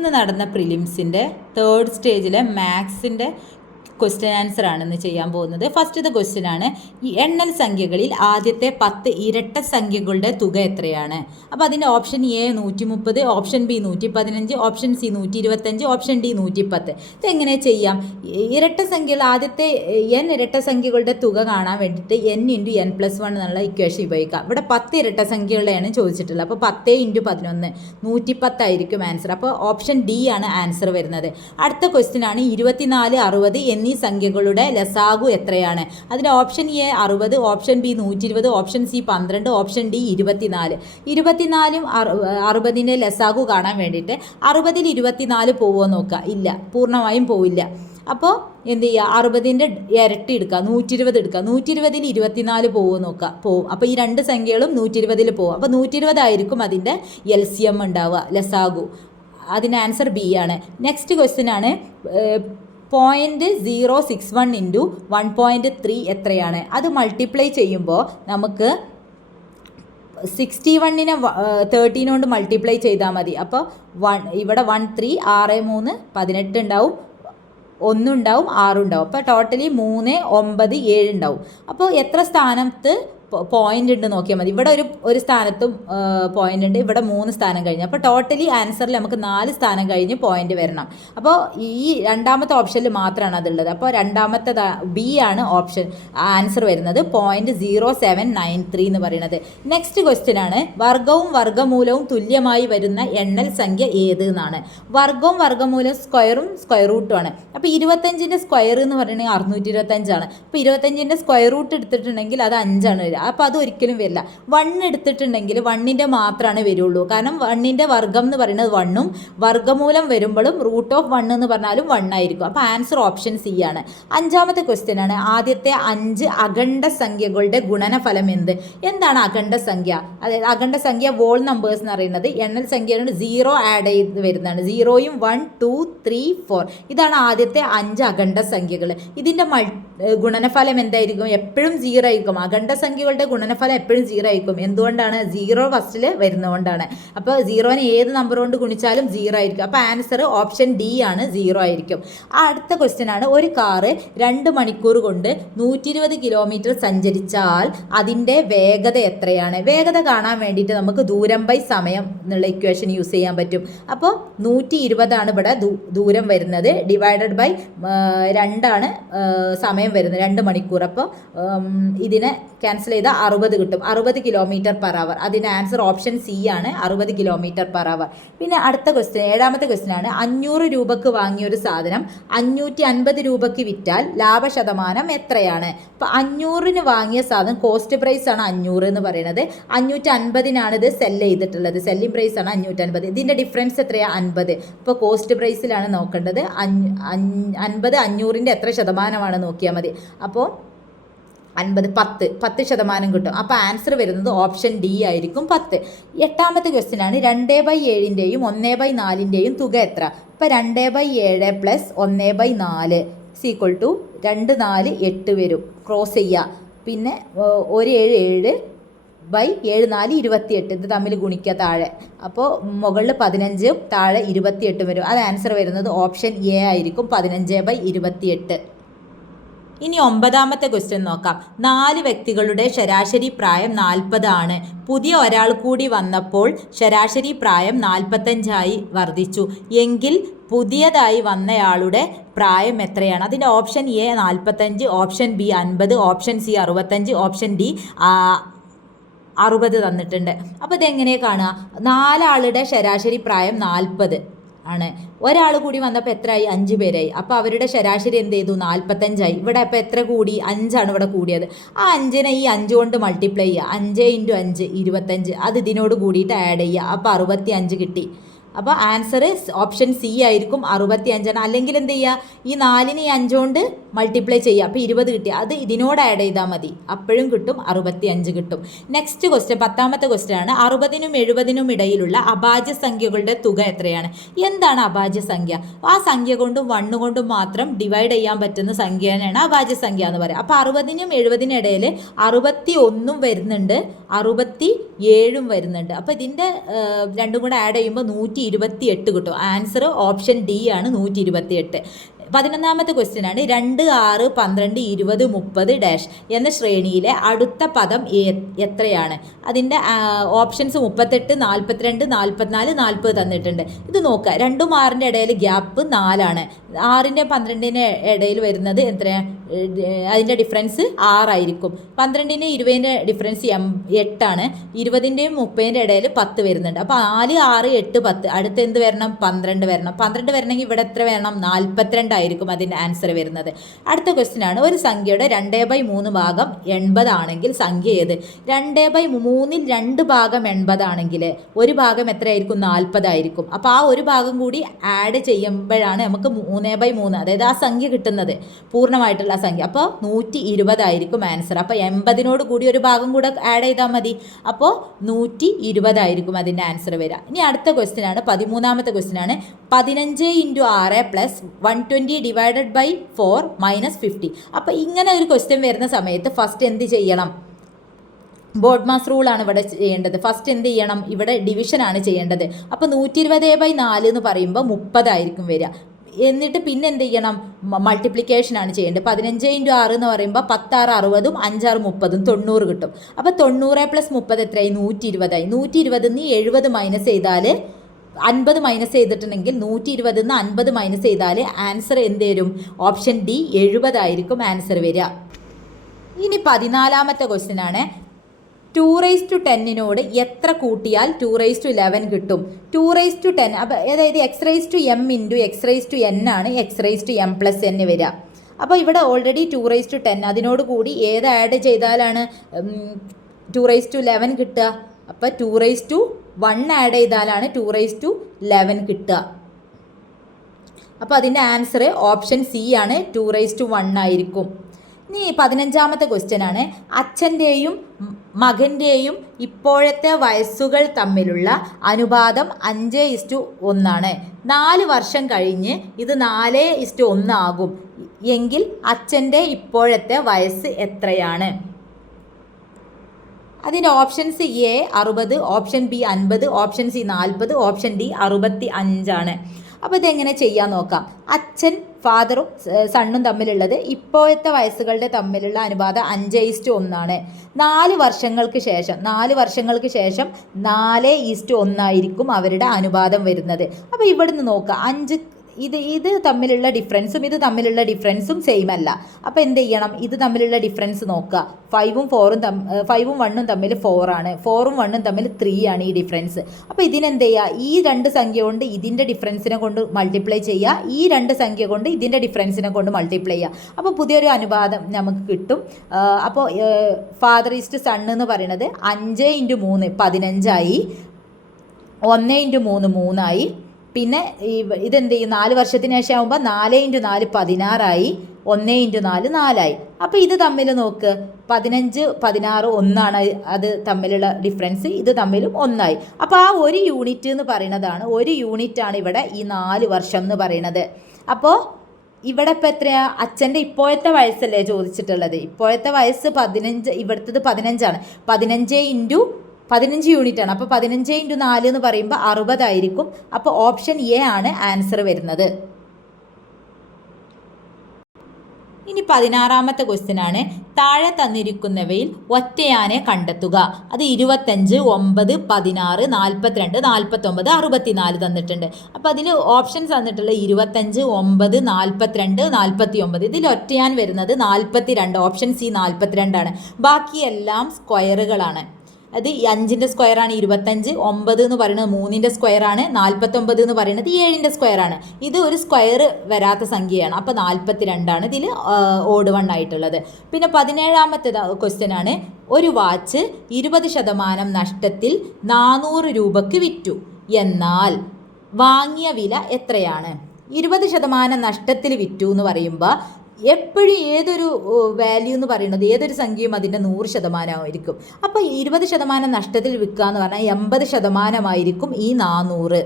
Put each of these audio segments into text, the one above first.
ഇന്ന് നടന്ന പ്രിലിംസിൻ്റെ third സ്റ്റേജിലെ മാത്സിൻ്റെ question answer ആണ് ഇന്ന് ചെയ്യാൻ പോകുന്നത്. ഫസ്റ്റത്തെ ക്വസ്റ്റ്യൻ ആണ്, ഈ എണ്ണൽ സംഖ്യകളിൽ ആദ്യത്തെ 10 ഇരട്ട സംഖ്യകളുടെ തുക എത്രയാണ്? അപ്പോൾ അതിൻ്റെ option A 130, option B 115, option C 125, option D 110. ഇതെങ്ങനെ ചെയ്യാം? ഇരട്ട സംഖ്യകൾ ആദ്യത്തെ ഇരട്ട സംഖ്യകളുടെ തുക കാണാൻ വേണ്ടിയിട്ട് n×n+1 എന്നുള്ള ഇക്വേഷൻ ഉപയോഗിക്കാം. ഇവിടെ 10 ഇരട്ട സംഖ്യകളെയാണ് ചോദിച്ചിട്ടുള്ളത്. അപ്പോൾ 10×11 110 ആയിരിക്കും ആൻസർ. അപ്പോൾ ഓപ്ഷൻ ഡി ആണ് ആൻസർ വരുന്നത്. അടുത്ത ക്വസ്റ്റ്യൻ ആണ് 24, 60 എന്നീ സംഖ്യകളുടെ ലസാഗു എത്രയാണ്? അതിൻ്റെ option A 60, option B 120, option C 12, option D 24. 24ഉം 60ൻ്റെ ലസാഗു കാണാൻ വേണ്ടിയിട്ട് 60ൽ 24 പോവുമോ നോക്കുക. ഇല്ല, പൂർണ്ണമായും പോവില്ല. അപ്പോൾ എന്ത് ചെയ്യുക? 60ൻ്റെ ഇരട്ടി എടുക്കുക, 120 എടുക്കുക. 120ൽ 24 പോവുമോ നോക്കുക. പോവും. അപ്പോൾ ഈ രണ്ട് സംഖ്യകളും 120ൽ പോവും. അപ്പോൾ 120 ആയിരിക്കും അതിൻ്റെ LCM ഉണ്ടാവുക, ലസാഗു. അതിൻ്റെ ആൻസർ ബി ആണ്. നെക്സ്റ്റ് ക്വസ്റ്റ്യൻ ആണ് 0.061 ഇൻറ്റു 1.3 എത്രയാണ്? അത് മൾട്ടിപ്ലൈ ചെയ്യുമ്പോൾ നമുക്ക് 61നെ 13 കൊണ്ട് മൾട്ടിപ്ലൈ ചെയ്താൽ മതി. അപ്പോൾ ഇവിടെ 1 3 6 3 18 ഉണ്ടാവും, 1 ഉണ്ടാവും, 6 ഉണ്ടാവും. അപ്പോൾ ടോട്ടലി 3 9 7 ഉണ്ടാവും. അപ്പോൾ എത്ര സ്ഥാനത്ത് പോയിന്റ് ഉണ്ട് നോക്കിയാൽ മതി. ഇവിടെ ഒരു സ്ഥാനത്തും പോയിന്റ് ഉണ്ട്, ഇവിടെ 3 സ്ഥാനം കഴിഞ്ഞ്. അപ്പോൾ ടോട്ടലി ആൻസറിൽ നമുക്ക് 4 സ്ഥാനം കഴിഞ്ഞ് പോയിന്റ് വരണം. അപ്പോൾ ഈ രണ്ടാമത്തെ ഓപ്ഷനിൽ മാത്രമാണ് അതുള്ളത്. അപ്പോൾ രണ്ടാമത്തെ ബി ആണ് ഓപ്ഷൻ ആൻസർ വരുന്നത്, 0.0793 എന്ന് പറയുന്നത്. നെക്സ്റ്റ് ക്വസ്റ്റ്യൻ ആണ്, വർഗവും വർഗമൂലവും തുല്യമായി വരുന്ന എണ്ണൽ സംഖ്യ ഏത് എന്നാണ്. വർഗവും വർഗമൂലവും സ്ക്വയറും സ്ക്വയർ റൂട്ടും ആണ്. അപ്പോൾ 25ൻ്റെ സ്ക്വയർ എന്ന് പറയുന്നത് 625 ആണ്. അപ്പോൾ 25ൻ്റെ സ്ക്വയർ റൂട്ട് എടുത്തിട്ടുണ്ടെങ്കിൽ അത് 5 ആണ് വരിക. അപ്പോൾ അത് ഒരിക്കലും വരില്ല. 1 എടുത്തിട്ടുണ്ടെങ്കിൽ 1ൻ്റെ മാത്രമാണ് വരുള്ളൂ. കാരണം 1ൻ്റെ വർഗം എന്ന് പറയുന്നത് 1ഉം വർഗമൂലം വരുമ്പോഴും √1 എന്ന് പറഞ്ഞാലും 1 ആയിരിക്കും. അപ്പോൾ ആൻസർ ഓപ്ഷൻ സി ആണ്. അഞ്ചാമത്തെ ക്വസ്റ്റ്യൻ ആണ്, ആദ്യത്തെ 5 അഖണ്ഡ സംഖ്യകളുടെ ഗുണനഫലം എന്ത്? എന്താണ് അഖണ്ഡ സംഖ്യ? അതായത് അഖണ്ഡ സംഖ്യ വോൾ നമ്പേഴ്സ് എന്ന് പറയുന്നത് എണ്ണൽ സംഖ്യയോട് 0 ആഡ് ചെയ്ത് വരുന്നതാണ്. 0യും 1 2 3 4 ഇതാണ് ആദ്യത്തെ 5 അഖണ്ഡ സംഖ്യകൾ. ഇതിൻ്റെ ഗുണനഫലം എന്തായിരിക്കും? എപ്പോഴും 0 ആയിരിക്കും. അഖണ്ഡ സംഖ്യകളുടെ ഗുണനഫലം എപ്പോഴും 0 ആയിരിക്കും. എന്തുകൊണ്ടാണ്? 0 ഫസ്റ്റിൽ വരുന്നതുകൊണ്ടാണ്. അപ്പോൾ 0നെ ഏത് നമ്പർ കൊണ്ട് ഗുണിച്ചാലും 0 ആയിരിക്കും. അപ്പോൾ ആൻസർ ഓപ്ഷൻ ഡി ആണ്, 0 ആയിരിക്കും. അടുത്ത ക്വസ്റ്റ്യൻ ആണ്, ഒരു കാറ് 2 മണിക്കൂർ കൊണ്ട് 120 കിലോമീറ്റർ സഞ്ചരിച്ചാൽ അതിൻ്റെ വേഗത എത്രയാണ്? വേഗത കാണാൻ വേണ്ടിയിട്ട് നമുക്ക് ദൂരം ബൈ സമയം എന്നുള്ള ഇക്വേഷൻ യൂസ് ചെയ്യാൻ പറ്റും. അപ്പോൾ 120 ആണ് ഇവിടെ ദൂരം വരുന്നത്, ഡിവൈഡഡ് ബൈ 2 ആണ് സമയം വരുന്നത്, 2 മണിക്കൂർ. അപ്പോൾ ഇതിനെ ക്യാൻസൽ ചെയ്താൽ 60 കിട്ടും, 60 km/h. അതിൻ്റെ ആൻസർ ഓപ്ഷൻ സി ആണ്, 60 km/h. പിന്നെ അടുത്ത ക്വസ്റ്റ്യൻ, ഏഴാമത്തെ ക്വസ്റ്റ്യൻ ആണ്, 500 രൂപക്ക് വാങ്ങിയ ഒരു സാധനം 550 രൂപയ്ക്ക് വിറ്റാൽ ലാഭശതമാനം എത്രയാണ്? അപ്പോൾ 500ന് വാങ്ങിയ സാധനം കോസ്റ്റ് പ്രൈസ് ആണ് 500 എന്ന് പറയുന്നത്, 550നാണ് ഇത് സെല്ല് ചെയ്തിട്ടുള്ളത്, സെല്ലിംഗ് പ്രൈസ് ആണ് 550. ഇതിൻ്റെ ഡിഫറൻസ് എത്രയാണ്? 50. ഇപ്പോൾ കോസ്റ്റ് പ്രൈസിലാണ് നോക്കേണ്ടത്. 50 500ൻ്റെ എത്ര ശതമാനമാണ് നോക്കിയാൽ മതി. അപ്പോൾ 50 10% കിട്ടും. അപ്പോൾ ആൻസർ വരുന്നത് ഓപ്ഷൻ ഡി ആയിരിക്കും, 10. എട്ടാമത്തെ ക്വസ്റ്റ്യൻ ആണ്, 2/7ൻ്റെയും 1/4ൻ്റെയും തുക എത്ര? ഇപ്പോൾ 2/7 + 1/4 = 2 4 8 വരും. ക്രോസ് ചെയ്യുക. പിന്നെ 1 7 7 7 4 28 ഇത് തമ്മിൽ ഗുണിക്കുക താഴെ. അപ്പോൾ മുകളിൽ 15 താഴെ 28 വരും. അത് ആൻസർ വരുന്നത് ഓപ്ഷൻ എ ആയിരിക്കും, 15/28. ഇനി 9ാമത്തെ ക്വസ്റ്റ്യൻ നോക്കാം. 4 വ്യക്തികളുടെ ശരാശരി പ്രായം 40 ആണ്. പുതിയ ഒരാൾ കൂടി വന്നപ്പോൾ ശരാശരി പ്രായം 45ആയി വർദ്ധിച്ചു എങ്കിൽ പുതിയതായി വന്നയാളുടെ പ്രായം എത്രയാണ്? അതിൻ്റെ option A 45, option B 50, option C 65, option D 60 തന്നിട്ടുണ്ട്. അപ്പോൾ ഇതെങ്ങനെയാണ് കാണുക? 4 ആളുടെ ശരാശരി പ്രായം 40 ആണ്. ഒരാൾ കൂടി വന്നപ്പോൾ എത്രയായി? 5 പേരായി. അപ്പോൾ അവരുടെ ശരാശരി എന്ത് ചെയ്തു? 45ആയി. ഇവിടെ അപ്പോൾ എത്ര കൂടി? 5 ആണ് ഇവിടെ കൂടിയത്. ആ 5നെ ഈ 5 കൊണ്ട് മൾട്ടിപ്ലൈ ചെയ്യുക. 5 × 5 25. അത് ഇതിനോട് കൂടിയിട്ട് ആഡ് ചെയ്യുക. അപ്പോൾ 65 കിട്ടി. അപ്പോൾ ആൻസർ ഓപ്ഷൻ സി ആയിരിക്കും, 65 ആണ്. അല്ലെങ്കിൽ എന്ത് ചെയ്യുക? ഈ 4നെ ഈ 5 കൊണ്ട് മൾട്ടിപ്ലൈ ചെയ്യുക. അപ്പോൾ 20 കിട്ടി. അത് ഇതിനോട് ആഡ് ചെയ്താൽ മതി. അപ്പോഴും കിട്ടും, 65 കിട്ടും. നെക്സ്റ്റ് ക്വസ്റ്റ്യൻ, 10ാമത്തെ ക്വസ്റ്റ്യൻ ആണ്, 60നും 70നും ഇടയിലുള്ള അഭാജ്യ സംഖ്യകളുടെ തുക എത്രയാണ്? എന്താണ് അഭാജ്യ സംഖ്യ? ആ സംഖ്യ കൊണ്ടും 1 കൊണ്ടും മാത്രം ഡിവൈഡ് ചെയ്യാൻ പറ്റുന്ന സംഖ്യയാണ് അഭാജ്യ സംഖ്യ എന്ന് പറയുക. അപ്പോൾ 60നും 70നും ഇടയിൽ 61 വരുന്നുണ്ട്, 67 വരുന്നുണ്ട്. അപ്പോൾ ഇതിൻ്റെ രണ്ടും കൂടെ ആഡ് ചെയ്യുമ്പോൾ 128 കിട്ടും. ആൻസർ ഓപ്ഷൻ ഡി ആണ് 128. 11ാമത്തെ ക്വസ്റ്റ്യൻ ആണ് 2, 6, 12, 20, 30 ഡാഷ് എന്ന ശ്രേണിയിലെ അടുത്ത പദം എത്രയാണ്? അതിൻ്റെ ഓപ്ഷൻസ് 38, 42, 44, 40 തന്നിട്ടുണ്ട്. ഇത് നോക്കുക, 2ഉം 6ൻ്റെ ഇടയിൽ ഗ്യാപ്പ് 4ആണ്. 6ൻ്റെ 12ൻ്റെ ഇടയിൽ വരുന്നത് എത്രയാണ്? അതിൻ്റെ ഡിഫറൻസ് 6 ആയിരിക്കും. 12ൻ്റെ 20ൻ്റെ ഡിഫറൻസ് 8 ആണ്. 20ൻ്റെയും 30ൻ്റെ ഇടയിൽ 10 വരുന്നുണ്ട്. അപ്പോൾ 4, 6, 8, 10. അടുത്ത് എന്ത് വരണം? 12 വരണം. 12 വരണമെങ്കിൽ ഇവിടെ എത്ര വേണം? 42 ആയിരിക്കും അതിൻ്റെ ആൻസർ വരുന്നത്. അടുത്ത ക്വസ്റ്റ്യൻ ആണ്, ഒരു സംഖ്യയുടെ 2/3 ഭാഗം 80 ആണെങ്കിൽ സംഖ്യ ഏത്? 2/3ൽ 2 ഭാഗം 80 ആണെങ്കിൽ ഒരു ഭാഗം എത്രയായിരിക്കും? 40 ആയിരിക്കും. അപ്പോൾ ആ ഒരു ഭാഗം കൂടി ആഡ് ചെയ്യുമ്പോഴാണ് നമുക്ക് 3/3, അതായത് ആ സംഖ്യ കിട്ടുന്നത്, പൂർണ്ണമായിട്ടുള്ള സംഖ്യ. അപ്പോൾ 120 ആയിരിക്കും ആൻസർ. അപ്പോൾ 80നോട് കൂടി ഒരു ഭാഗം കൂടെ ആഡ് ചെയ്താൽ മതി. അപ്പോൾ 120 ആയിരിക്കും അതിൻ്റെ ആൻസർ വരിക. ഇനി അടുത്ത ക്വസ്റ്റ്യൻ ആണ്, 13ാമത്തെ ക്വസ്റ്റ്യൻ ആണ്, 15 × 6 + 120 ഡിവൈഡഡ് ബൈ 4 - 50. അപ്പോൾ ഇങ്ങനെ ഒരു ക്വസ്റ്റ്യൻ വരുന്ന സമയത്ത് ഫസ്റ്റ് എന്ത് ചെയ്യണം? ബോർഡ് മാസ് റൂളാണ് ഇവിടെ ചെയ്യേണ്ടത്. ഫസ്റ്റ് എന്ത് ചെയ്യണം? ഇവിടെ ഡിവിഷൻ ആണ് ചെയ്യേണ്ടത്. അപ്പോൾ 120/4 എന്ന് പറയുമ്പോൾ 30 ആയിരിക്കും വരിക. എന്നിട്ട് പിന്നെ എന്ത് ചെയ്യണം? മൾട്ടിപ്ലിക്കേഷൻ ആണ് ചെയ്യേണ്ടത്. 15 × 6 എന്ന് പറയുമ്പോൾ 10 6 60, 5 6 30, 90 കിട്ടും. അപ്പോൾ 90 + 30 എത്രയായി? 120 ആയി. 120 70 മൈനസ് ചെയ്താൽ 50 മൈനസ് ചെയ്തിട്ടുണ്ടെങ്കിൽ 120 50 മൈനസ് ചെയ്താൽ ആൻസർ എന്ത് വരും? ഓപ്ഷൻ ഡി 70 ആയിരിക്കും ആൻസർ വരിക. ഇനി 14ാമത്തെ ക്വസ്റ്റ്യൻ ആണ്, 2/10നോട് എത്ര കൂട്ടിയാൽ 2/11 കിട്ടും? 2/10 അപ്പോൾ അതായത് x⁻m × x⁻n ആണ് x⁻m+n വരിക. അപ്പോൾ ഇവിടെ ഓൾറെഡി 2/10 അതിനോട് കൂടി ഏത് ആഡ് ചെയ്താലാണ് 2/11 കിട്ടുക? അപ്പോൾ 2/1 ആഡ് ചെയ്താലാണ് 2/11 കിട്ടുക. അപ്പോൾ അതിൻ്റെ ആൻസർ ഓപ്ഷൻ സി ആണ്, 2/1 ആയിരിക്കും. ഇനി 15ാമത്തെ ക്വസ്റ്റ്യൻ ആണ്, അച്ഛൻ്റെയും മകൻ്റെയും ഇപ്പോഴത്തെ വയസ്സുകൾ തമ്മിലുള്ള അനുപാതം 5:1 ആണ്. 4 വർഷം കഴിഞ്ഞ് ഇത് 4:1 ആകും എങ്കിൽ അച്ഛൻ്റെ ഇപ്പോഴത്തെ വയസ്സ് എത്രയാണ്? അതിൻ്റെ options A 60, option B 50, option C 40, option D 65 ആണ്. അപ്പോൾ ഇതെങ്ങനെ ചെയ്യാൻ നോക്കാം. അച്ഛൻ, ഫാദറും സണ്ണും തമ്മിലുള്ളത് ഇപ്പോഴത്തെ വയസ്സുകളുടെ തമ്മിലുള്ള അനുപാതം 5:1 ആണ്. 4 വർഷങ്ങൾക്ക് ശേഷം 4:1 ആയിരിക്കും അവരുടെ അനുപാതം വരുന്നത്. അപ്പോൾ ഇവിടുന്ന് നോക്കുക, 5 ഇത് തമ്മിലുള്ള ഡിഫറൻസും ഇത് തമ്മിലുള്ള ഡിഫറൻസും സെയിം അല്ല. അപ്പോൾ എന്ത് ചെയ്യണം? ഇത് തമ്മിലുള്ള ഡിഫറൻസ് നോക്കുക. 5ഉം 1ഉം തമ്മിൽ 4 ആണ്. 4ഉം 1ഉം തമ്മിൽ 3 ആണ് ഈ ഡിഫറൻസ്. അപ്പോൾ ഇതിനെന്ത് ചെയ്യുക? ഈ 2 സംഖ്യ കൊണ്ട് ഇതിൻ്റെ ഡിഫറൻസിനെ കൊണ്ട് മൾട്ടിപ്ലൈ ചെയ്യുക. ഈ 2 സംഖ്യ കൊണ്ട് ഇതിൻ്റെ ഡിഫറൻസിനെ കൊണ്ട് മൾട്ടിപ്ലൈ ചെയ്യുക. അപ്പോൾ പുതിയൊരു അനുപാതം നമുക്ക് കിട്ടും. അപ്പോൾ ഫാദർ ഈസ്റ്റ് സൺ എന്ന് പറയുന്നത് 5 × 3 15 ആയി. 1 × 3 3 ആയി. പിന്നെ ഇതെന്ത് ചെയ്യും? 4 വർഷത്തിന് ശേഷം ആകുമ്പോൾ 4 × 4 16 ആയി. 1 × 4 4 ആയി. അപ്പോൾ ഇത് തമ്മിൽ നോക്ക്, 15 16 1 അത് തമ്മിലുള്ള ഡിഫറൻസ്. ഇത് തമ്മിലും 1 ആയി. അപ്പോൾ ആ ഒരു യൂണിറ്റ് എന്ന് പറയുന്നതാണ്, ഒരു യൂണിറ്റാണ് ഇവിടെ ഈ 4 വർഷം എന്ന് പറയുന്നത്. അപ്പോൾ ഇവിടെ ഇപ്പോൾ എത്രയാ? അച്ഛൻ്റെ ഇപ്പോഴത്തെ വയസ്സല്ലേ ചോദിച്ചിട്ടുള്ളത്. ഇപ്പോഴത്തെ വയസ്സ് 15, ഇവിടുത്തത് 15 ആണ്. 15 യൂണിറ്റ് ആണ്. അപ്പോൾ 15 × 4 എന്ന് പറയുമ്പോൾ 60 ആയിരിക്കും. അപ്പോൾ ഓപ്ഷൻ എ ആണ് ആൻസർ വരുന്നത്. ഇനി 16ാമത്തെ ക്വസ്റ്റ്യൻ ആണ്, താഴെ തന്നിരിക്കുന്നവയിൽ ഒറ്റയാനെ കണ്ടെത്തുക. അത് 25, 9, 16, 42, 49, 64 തന്നിട്ടുണ്ട്. അപ്പോൾ അതിൽ ഓപ്ഷൻസ് തന്നിട്ടുള്ള 25, 9, 42, 49. ഇതിൽ ഒറ്റയാൻ വരുന്നത് 42, ഓപ്ഷൻ സി 42 ആണ്. ബാക്കിയെല്ലാം സ്ക്വയറുകളാണ്. അത് 5ൻ്റെ സ്ക്വയറാണ് 25, 9 എന്ന് പറയുന്നത് 3ൻ്റെ സ്ക്വയറാണ്, 49 എന്ന് പറയുന്നത് 7ൻ്റെ സ്ക്വയറാണ്. ഇത് ഒരു സ്ക്വയർ വരാത്ത സംഖ്യയാണ്. അപ്പോൾ 42 ആണ് ഇതിൽ ഓഡ് 1 ആയിട്ടുള്ളത്. പിന്നെ 17ാമത്തെ ക്വസ്റ്റ്യൻ ആണ്, ഒരു വാച്ച് 20% നഷ്ടത്തിൽ 400 രൂപയ്ക്ക് വിറ്റു, എന്നാൽ വാങ്ങിയ വില എത്രയാണ്? 20% നഷ്ടത്തിൽ വിറ്റു എന്ന് പറയുമ്പോൾ എപ്പോഴും ഏതൊരു വാല്യൂ എന്ന് പറയുന്നത്, ഏതൊരു സംഖ്യയും അതിൻ്റെ 100% ആയിരിക്കും. അപ്പോൾ 20% നഷ്ടത്തിൽ വിൽക്കുക എന്ന് പറഞ്ഞാൽ 80% ആയിരിക്കും ഈ 400.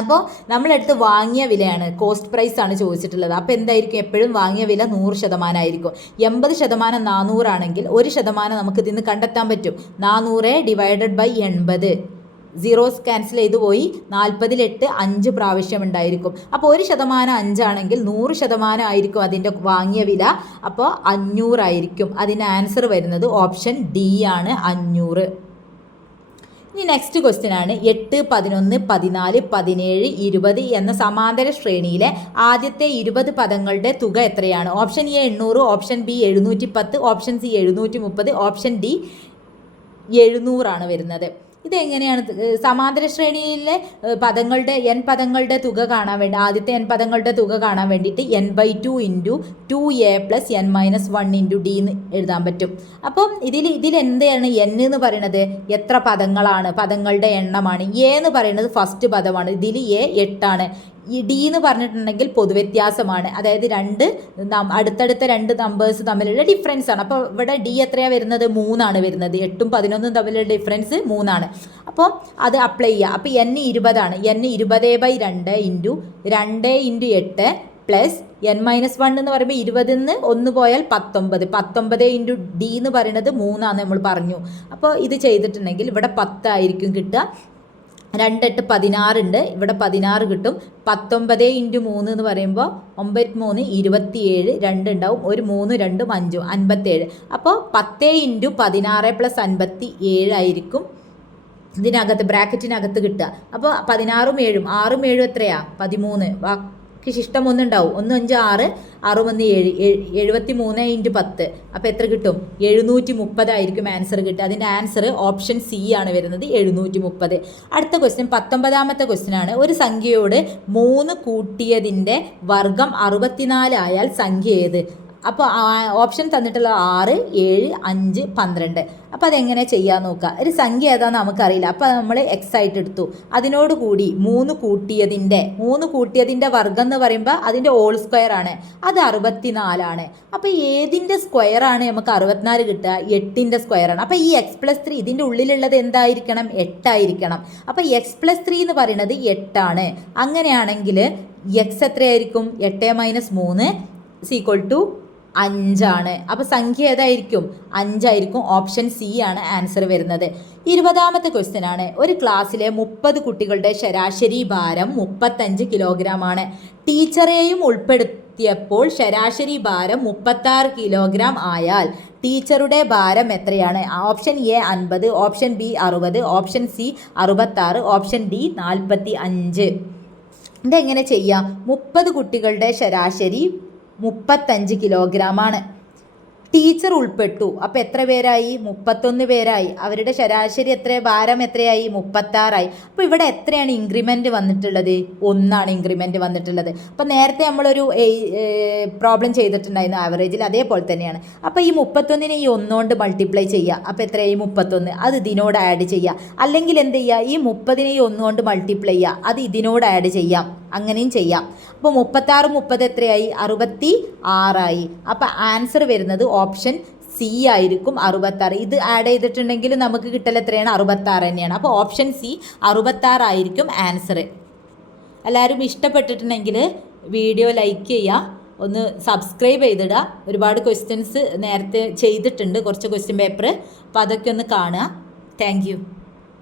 അപ്പോൾ നമ്മളെടുത്ത് വാങ്ങിയ വിലയാണ്, കോസ്റ്റ് പ്രൈസ് ആണ് ചോദിച്ചിട്ടുള്ളത്. അപ്പോൾ എന്തായിരിക്കും? എപ്പോഴും വാങ്ങിയ വില 100% ആയിരിക്കും. 80% 400 ആണെങ്കിൽ 1% നമുക്ക് ഇതിൽ നിന്ന് കണ്ടെത്താൻ പറ്റും. 400 ÷ 80. സീറോസ് ക്യാൻസൽ ചെയ്തു പോയി. 40-8 5 പ്രാവശ്യം ഉണ്ടായിരിക്കും. അപ്പോൾ 1% 5 ആണെങ്കിൽ 100% ആയിരിക്കും അതിൻ്റെ വാങ്ങിയ വില. അപ്പോൾ 500 ആയിരിക്കും. അതിൻ്റെ ആൻസർ വരുന്നത് ഓപ്ഷൻ ഡി ആണ്, 500. ഇനി നെക്സ്റ്റ് ക്വസ്റ്റ്യൻ ആണ് 8, 11, 14, 17, 20 എന്ന സമാന്തര ശ്രേണിയിലെ ആദ്യത്തെ 20 പദങ്ങളുടെ തുക എത്രയാണ്? Option A 800, option B 710, option C 730, option D 700 ആണ് വരുന്നത്. ഇതെങ്ങനെയാണ് സമാന്തര ശ്രേണിയിലെ പദങ്ങളുടെ n പദങ്ങളുടെ തുക കാണാൻ വേണ്ടി, ആദ്യത്തെ n പദങ്ങളുടെ തുക കാണാൻ വേണ്ടിയിട്ട് n/2 into 2a + n-1 into D എന്ന് എഴുതാൻ പറ്റും. അപ്പം ഇതിൽ എന്താണ് n എന്ന് പറയുന്നത്? എത്ര പദങ്ങളാണ്, പദങ്ങളുടെ എണ്ണമാണ്. എ എന്ന് പറയുന്നത് ഫസ്റ്റ് പദമാണ്, ഇതിൽ a 8 ആണ്. ഈ ഡി എന്ന് പറഞ്ഞിട്ടുണ്ടെങ്കിൽ പൊതുവ്യത്യാസമാണ്, അതായത് അടുത്തടുത്ത 2 നമ്പേഴ്സ് തമ്മിലുള്ള ഡിഫറൻസ് ആണ്. അപ്പോൾ ഇവിടെ ഡി എത്രയാണ് വരുന്നത്? 3 ആണ് വരുന്നത്. 8ഉം 11ഉം തമ്മിലുള്ള ഡിഫറൻസ് 3 ആണ്. അപ്പോൾ അത് അപ്ലൈ ചെയ്യുക. അപ്പോൾ n 20 ആണ്. n 20/2 into 2 into 8 plus n-1 എന്ന് പറയുമ്പോൾ 20-ന്ന് 1 പോയാൽ 19. 19 ഇൻറ്റു ഡി എന്ന് പറയുന്നത് 3 ആണ് നമ്മൾ പറഞ്ഞു. അപ്പോൾ ഇത് ചെയ്തിട്ടുണ്ടെങ്കിൽ ഇവിടെ 10 ആയിരിക്കും കിട്ടുക. 2 8 16 ഉണ്ട്, ഇവിടെ 16 കിട്ടും. 19 ഇൻറ്റു 3 എന്ന് പറയുമ്പോൾ 9 3 27, 2 ഉണ്ടാവും, ഒരു 3 2 5 57. അപ്പോൾ 10 ഇൻറ്റു 16 + 57 ആയിരിക്കും ഇതിനകത്ത് ബ്രാക്കറ്റിനകത്ത് കിട്ടുക. അപ്പോൾ 16ഉം 7ഉം 6ഉം 7ഉം എത്രയാ? 13. ബാക്കി ശിഷ്ടം 1 ഉണ്ടാവും. 1 5 6, 6 1 7, 73 ഇൻറ്റു 10. അപ്പോൾ എത്ര കിട്ടും? 730 ആയിരിക്കും ആൻസർ കിട്ടുക. അതിൻ്റെ ആൻസർ ഓപ്ഷൻ സി ആണ് വരുന്നത്, 730. അടുത്ത ക്വസ്റ്റ്യൻ 19ാമത്തെ ക്വസ്റ്റ്യൻ ആണ്. ഒരു സംഖ്യയോട് 3 കൂട്ടിയതിൻ്റെ വർഗം 64 ആയാൽ സംഖ്യ ഏത്? അപ്പോൾ ഓപ്ഷൻ തന്നിട്ടുള്ള 6, 7, 5, 12. അപ്പോൾ അതെങ്ങനെ ചെയ്യാൻ നോക്കുക. ഒരു സംഖ്യ ഏതാണെന്ന് നമുക്കറിയില്ല. അപ്പോൾ നമ്മൾ എക്സ് ആയിട്ട് എടുത്തു. അതിനോട് കൂടി 3 കൂട്ടിയതിൻ്റെ വർഗം എന്ന് പറയുമ്പോൾ അതിൻ്റെ ഹോൾ സ്ക്വയർ ആണ്, അത് 64 ആണ്. അപ്പോൾ ഏതിൻ്റെ സ്ക്വയർ ആണ് നമുക്ക് 64 കിട്ടുക? 8ൻ്റെ സ്ക്വയർ ആണ്. അപ്പോൾ ഈ x+3 ഇതിൻ്റെ ഉള്ളിലുള്ളത് എന്തായിരിക്കണം? 8 ആയിരിക്കണം. അപ്പോൾ x+3 എന്ന് പറയുന്നത് 8 ആണ്. അങ്ങനെയാണെങ്കിൽ എക്സ് എത്രയായിരിക്കും? 8 - 3 = 5 ആണ്. അപ്പോൾ സംഖ്യ ഏതായിരിക്കും? 5 ആയിരിക്കും. ഓപ്ഷൻ സി ആണ് ആൻസർ വരുന്നത്. 20ാമത്തെ ക്വസ്റ്റ്യൻ ആണ്. ഒരു ക്ലാസ്സിലെ 30 കുട്ടികളുടെ ശരാശരി ഭാരം 35 കിലോഗ്രാം ആണ്. ടീച്ചറെയും ഉൾപ്പെടുത്തിയപ്പോൾ ശരാശരി ഭാരം 36 കിലോഗ്രാം ആയാൽ ടീച്ചറുടെ ഭാരം എത്രയാണ്? Option A 50, option B 60, option C 66, option D 45. ഇതെങ്ങനെ ചെയ്യാം? 30 കുട്ടികളുടെ ശരാശരി 35 കിലോഗ്രാമാണ്. ടീച്ചർ ഉൾപ്പെട്ടു. അപ്പോൾ എത്ര പേരായി? 31 പേരായി. അവരുടെ ശരാശരി ഭാരം എത്രയായി? 36 ആയി. അപ്പോൾ ഇവിടെ എത്രയാണ് ഇൻക്രിമെൻറ്റ് വന്നിട്ടുള്ളത്? 1 ആണ് ഇൻക്രിമെൻറ്റ് വന്നിട്ടുള്ളത്. അപ്പോൾ നേരത്തെ നമ്മളൊരു പ്രോബ്ലം ചെയ്തിട്ടുണ്ടായിരുന്നു ആവറേജിൽ, അതേപോലെ തന്നെയാണ്. അപ്പോൾ ഈ 31നെ ഈ 1 കൊണ്ട് മൾട്ടിപ്ലൈ ചെയ്യുക. അപ്പോൾ എത്രയായി? 31. അത് ഇതിനോട് ആഡ് ചെയ്യുക. അല്ലെങ്കിൽ എന്ത് ചെയ്യുക? ഈ 30നെ ഈ 1 കൊണ്ട് മൾട്ടിപ്ലൈ ചെയ്യുക. അത് ഇതിനോട് ആഡ് ചെയ്യാം. അങ്ങനെയും ചെയ്യാം. അപ്പോൾ 36 30 എത്രയായി? 66 ആയി. അപ്പോൾ ആൻസർ വരുന്നത് ഓപ്ഷൻ സി ആയിരിക്കും, 66. ഇത് ആഡ് ചെയ്തിട്ടുണ്ടെങ്കിൽ നമുക്ക് കിട്ടൽ എത്രയാണ്? 66 തന്നെയാണ്. അപ്പോൾ ഓപ്ഷൻ സി 66 ആയിരിക്കും ആൻസർ. എല്ലാവരും ഇഷ്ടപ്പെട്ടിട്ടുണ്ടെങ്കിൽ വീഡിയോ ലൈക്ക് ചെയ്യുക, ഒന്ന് സബ്സ്ക്രൈബ് ചെയ്തിടുക. ഒരുപാട് ക്വസ്റ്റ്യൻസ് നേരത്തെ ചെയ്തിട്ടുണ്ട്, കുറച്ച് ക്വസ്റ്റ്യൻ പേപ്പർ. അപ്പോൾ അതൊക്കെ ഒന്ന് കാണുക. Thank you.